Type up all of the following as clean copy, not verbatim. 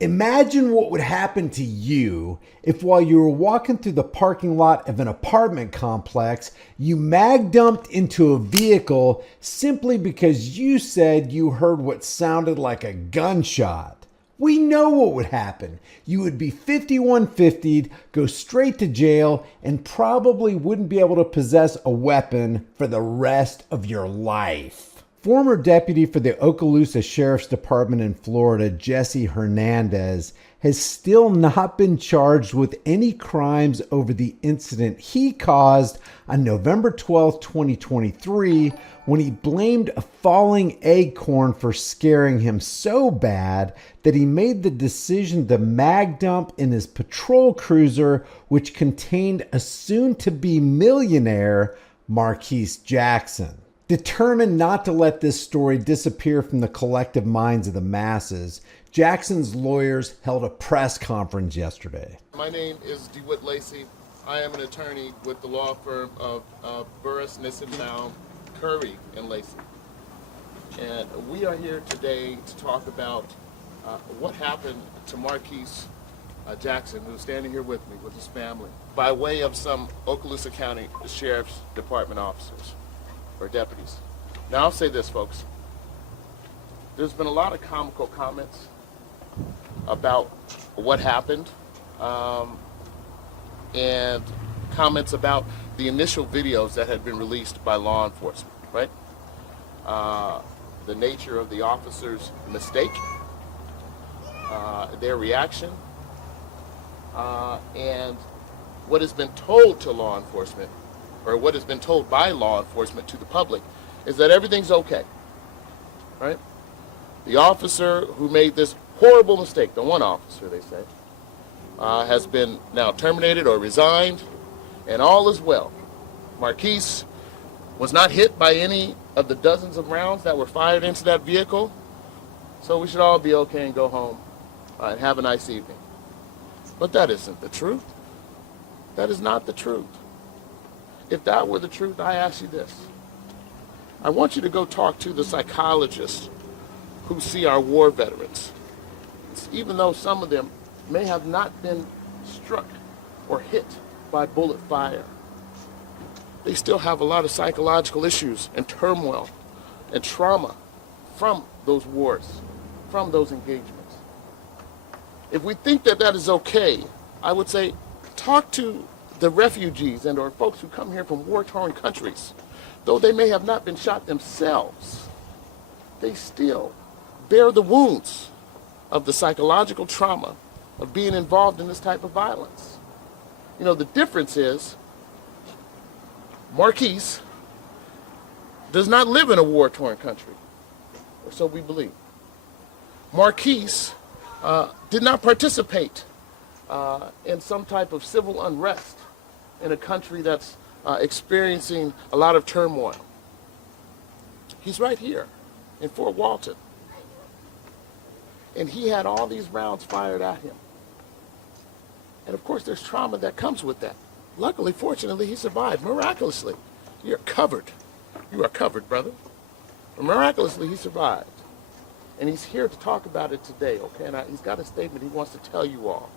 Imagine what would happen to you if while you were walking through the parking lot of an apartment complex, you mag dumped into a vehicle simply because you said you heard what sounded like a gunshot. We know what would happen. You would be 5150'd, go straight to jail, and probably wouldn't be able to possess a weapon for the rest of your life. Former deputy for the Okaloosa Sheriff's Department in Florida, Jesse Hernandez, has still not been charged with any crimes over the incident he caused on November 12, 2023, when he blamed a falling acorn for scaring him so bad that he made the decision to mag dump in his patrol cruiser, which contained a soon-to-be millionaire, Marquise Jackson. Determined not to let this story disappear from the collective minds of the masses, Jackson's lawyers held a press conference yesterday. My name is DeWitt Lacey. I am an attorney with the law firm of Burris, Nissen, Baum, Curry, and Lacey. And we are here today to talk about what happened to Marquise Jackson, who's standing here with me, with his family, by way of some Okaloosa County Sheriff's Department officers or deputies. Now I'll say this, folks. There's been a lot of comical comments about what happened and comments about the initial videos that had been released by law enforcement, right? The nature of the officer's mistake, their reaction, and what has been told to law enforcement, or what has been told by law enforcement to the public, is that everything's okay, right? The officer who made this horrible mistake, the one officer, they say, has been now terminated or resigned, and all is well. Marquise was not hit by any of the dozens of rounds that were fired into that vehicle, so we should all be okay and go home and have a nice evening. But that isn't the truth. That is not the truth. If that were the truth, I ask you this. I want you to go talk to the psychologists who see our war veterans. Even though some of them may have not been struck or hit by bullet fire, they still have a lot of psychological issues and turmoil and trauma from those wars, from those engagements. If we think that that is okay, I would say talk to the refugees and or folks who come here from war-torn countries. Though they may have not been shot themselves, they still bear the wounds of the psychological trauma of being involved in this type of violence. You know, the difference is Marquise does not live in a war-torn country, or so we believe. Marquise did not participate in some type of civil unrest in a country that's experiencing a lot of turmoil. He's right here in Fort Walton. And he had all these rounds fired at him. And of course there's trauma that comes with that. Luckily, fortunately, he survived, miraculously. You're covered. You are covered, brother. But miraculously, he survived. And he's here to talk about it today, okay? And he's got a statement he wants to tell you all.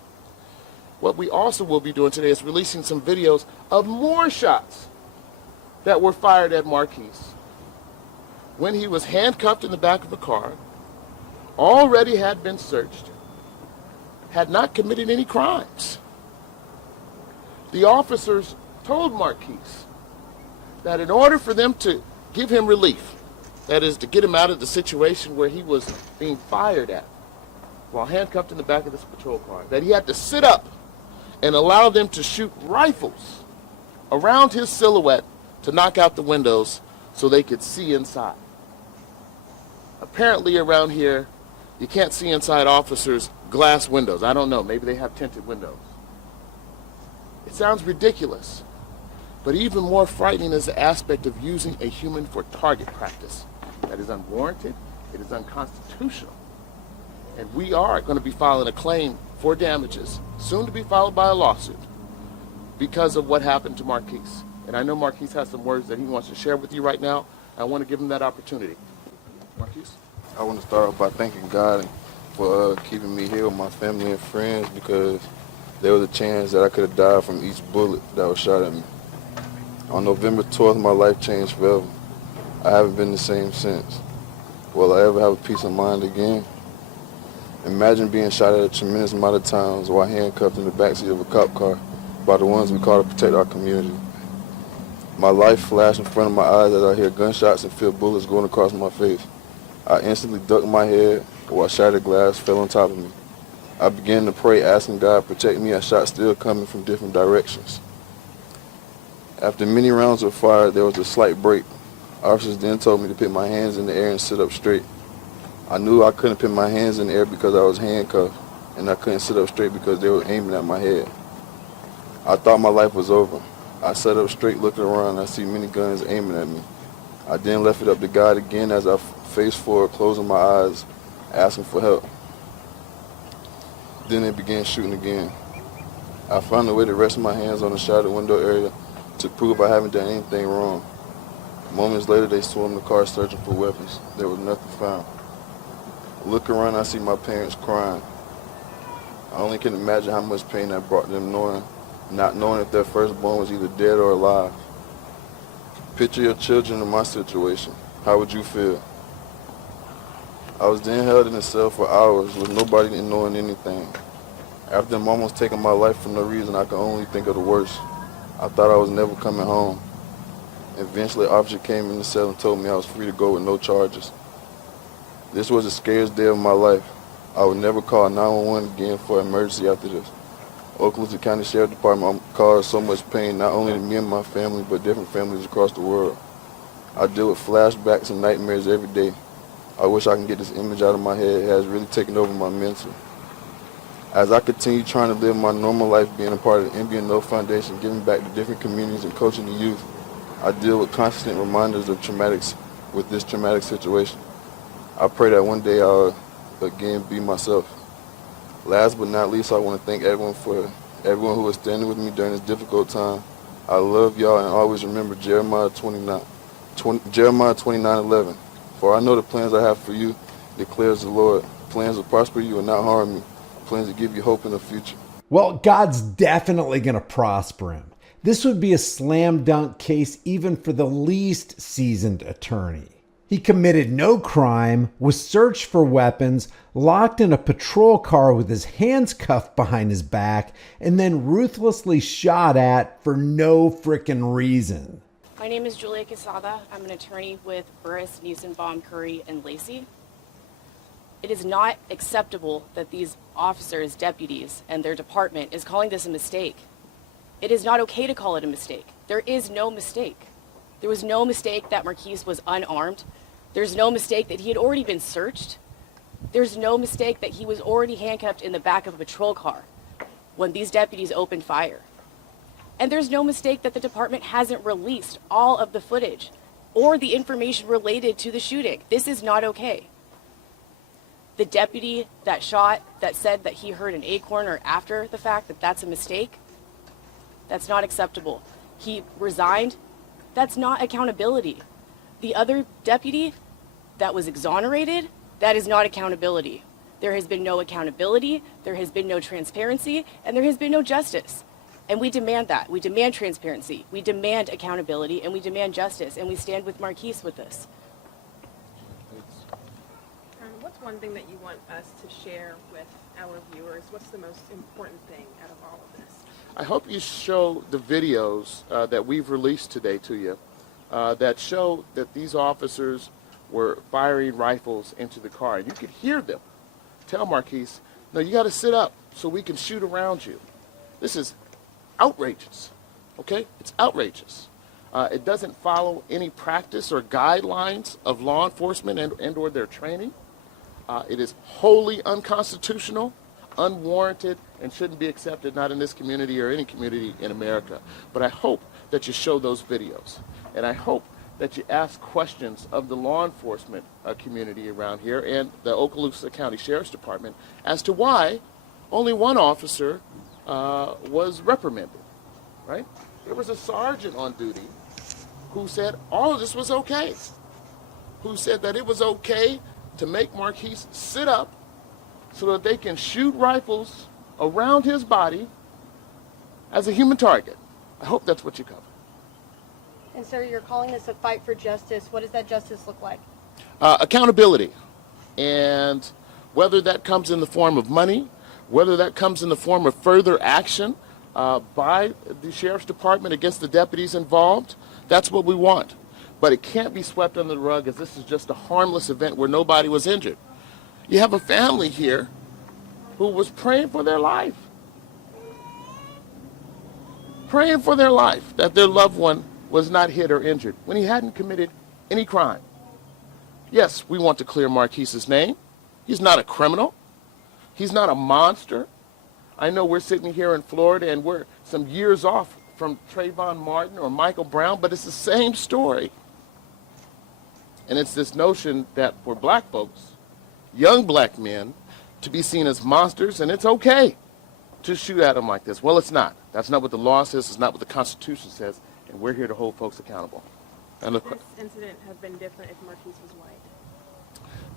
What we also will be doing today is releasing some videos of more shots that were fired at Marquise when he was handcuffed in the back of a car, already had been searched, had not committed any crimes. The officers told Marquise that in order for them to give him relief, that is to get him out of the situation where he was being fired at while handcuffed in the back of this patrol car, that he had to sit up and allow them to shoot rifles around his silhouette to knock out the windows so they could see inside. Apparently around here, you can't see inside officers' glass windows. I don't know, maybe they have tinted windows. It sounds ridiculous, but even more frightening is the aspect of using a human for target practice. That is unwarranted, it is unconstitutional. And we are going to be filing a claim for damages, soon to be followed by a lawsuit, because of what happened to Marquise. And I know Marquise has some words that he wants to share with you right now. I want to give him that opportunity. Marquise? I want to start off by thanking God for keeping me here with my family and friends, because there was a chance that I could have died from each bullet that was shot at me. On November 12th, my life changed forever. I haven't been the same since. Will I ever have a peace of mind again? Imagine being shot at a tremendous amount of times while handcuffed in the backseat of a cop car by the ones we call to protect our community. My life flashed in front of my eyes as I hear gunshots and feel bullets going across my face. I instantly ducked my head while shattered glass fell on top of me. I began to pray, asking God to protect me as shots still coming from different directions. After many rounds were fired, there was a slight break. Officers then told me to put my hands in the air and sit up straight. I knew I couldn't put my hands in the air because I was handcuffed, and I couldn't sit up straight because they were aiming at my head. I thought my life was over. I sat up straight looking around, and I see many guns aiming at me. I then left it up to God again as I faced forward, closing my eyes, asking for help. Then they began shooting again. I found a way to rest my hands on the shattered window area to prove I haven't done anything wrong. Moments later, they swarmed the car searching for weapons. There was nothing found. Looking around, I see my parents crying. I only can imagine how much pain that brought them, not knowing if their firstborn was either dead or alive. Picture your children in my situation. How would you feel? I was then held in a cell for hours with nobody knowing anything. After them almost taking my life for no reason, I could only think of the worst. I thought I was never coming home. Eventually, an officer came in the cell and told me I was free to go with no charges. This was the scariest day of my life. I would never call 911 again for an emergency after this. Okaloosa County Sheriff Department caused so much pain, not only to me and my family, but different families across the world. I deal with flashbacks and nightmares every day. I wish I can get this image out of my head. It has really taken over my mental. As I continue trying to live my normal life, being a part of the MBNO Foundation, giving back to different communities and coaching the youth, I deal with constant reminders of this traumatic situation. I pray that one day I'll again be myself. Last but not least, I want to thank everyone who was standing with me during this difficult time. I love y'all, and always remember Jeremiah 29:11. For I know the plans I have for you, declares the Lord. Plans to prosper you and not harm you. Plans to give you hope in the future. Well, God's definitely going to prosper him. This would be a slam dunk case even for the least seasoned attorney. He committed no crime, was searched for weapons, locked in a patrol car with his hands cuffed behind his back, and then ruthlessly shot at for no frickin' reason. My name is Julia Quesada. I'm an attorney with Burris, Niesenbaum, Curry, and Lacey. It is not acceptable that these officers, deputies, and their department is calling this a mistake. It is not okay to call it a mistake. There is no mistake. There was no mistake that Marquise was unarmed. There's no mistake that he had already been searched. There's no mistake that he was already handcuffed in the back of a patrol car when these deputies opened fire. And there's no mistake that the department hasn't released all of the footage or the information related to the shooting. This is not okay. The deputy that shot, that said that he heard an acorn or after the fact that that's a mistake, that's not acceptable. He resigned. That's not accountability. The other deputy that was exonerated, that is not accountability. There has been no accountability, there has been no transparency, and there has been no justice. And we demand that. We demand transparency, we demand accountability, and we demand justice, and we stand with Marquise with this. What's one thing that you want us to share with our viewers? What's the most important thing out of all of this? I hope you show the videos that we've released today to you that show that these officers were firing rifles into the car. And you could hear them tell Marquise, no, you got to sit up so we can shoot around you. This is outrageous, okay? It's outrageous. It doesn't follow any practice or guidelines of law enforcement and or their training. It is wholly unconstitutional, unwarranted, and shouldn't be accepted, not in this community or any community in America. But I hope that you show those videos. And I hope that you ask questions of the law enforcement community around here and the Okaloosa County Sheriff's Department as to why only one officer was reprimanded, right? There was a sergeant on duty who said all of this was okay, who said that it was okay to make Marquise sit up so that they can shoot rifles around his body as a human target. I hope that's what you cover. And sir, you're calling this a fight for justice. What does that justice look like? Accountability. And whether that comes in the form of money, whether that comes in the form of further action by the sheriff's department against the deputies involved, that's what we want. But it can't be swept under the rug as this is just a harmless event where nobody was injured. You have a family here who was praying for their life. Praying for their life, that their loved one was not hit or injured when he hadn't committed any crime. Yes, we want to clear Marquise's name. He's not a criminal. He's not a monster. I know we're sitting here in Florida and we're some years off from Trayvon Martin or Michael Brown, but it's the same story. And it's this notion that for black folks, young black men, to be seen as monsters, and it's okay to shoot at them like this. Well, it's not. That's not what the law says. It's not what the Constitution says. And we're here to hold folks accountable. And Would this incident have been different if Marquise was white?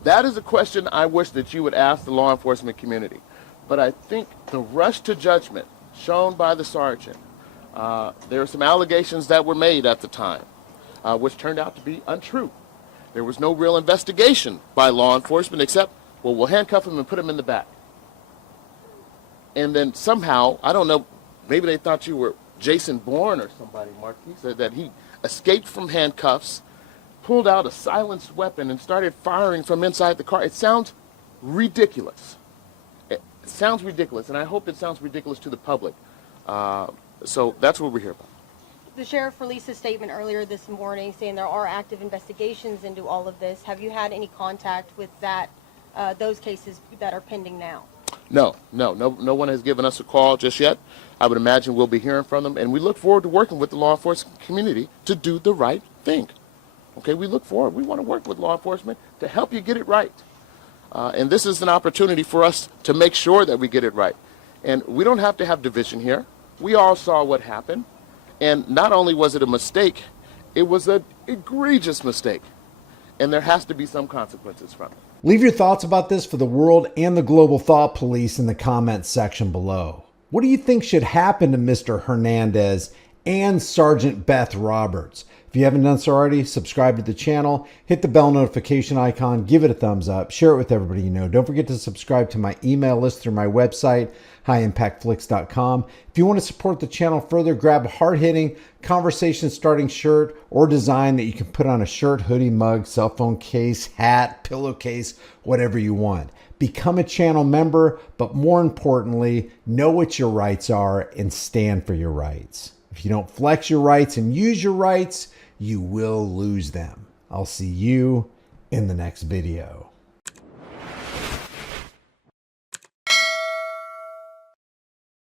that is a question I wish that you would ask the law enforcement community. But I think the rush to judgment shown by the sergeant, there are some allegations that were made at the time, which turned out to be untrue. There was no real investigation by law enforcement except, well, we'll handcuff him and put him in the back. And then somehow, I don't know, maybe they thought you were Jason Bourne or somebody, Marquis, said that he escaped from handcuffs, pulled out a silenced weapon and started firing from inside the car. It sounds ridiculous. It sounds ridiculous, and I hope it sounds ridiculous to the public. So that's what we're here about. The sheriff released a statement earlier this morning saying there are active investigations into all of this. Have you had any contact with those cases that are pending now? No one has given us a call just yet. I would imagine we'll be hearing from them, and we look forward to working with the law enforcement community to do the right thing. Okay, we look forward. We want to work with law enforcement to help you get it right. And this is an opportunity for us to make sure that we get it right. And we don't have to have division here. We all saw what happened. And not only was it a mistake, it was an egregious mistake. And there has to be some consequences from it. Leave your thoughts about this for the world and the global thought police in the comments section below. What do you think should happen to Mr. Hernandez and Sergeant Beth Roberts? If you haven't done so already, subscribe to the channel, hit the bell notification icon, give it a thumbs up, share it with everybody you know. Don't forget to subscribe to my email list through my website, highimpactflix.com. If you want to support the channel further, grab a hard-hitting, conversation-starting shirt or design that you can put on a shirt, hoodie, mug, cell phone case, hat, pillowcase, whatever you want. Become a channel member, but more importantly, know what your rights are and stand for your rights. If you don't flex your rights and use your rights, you will lose them. I'll see you in the next video.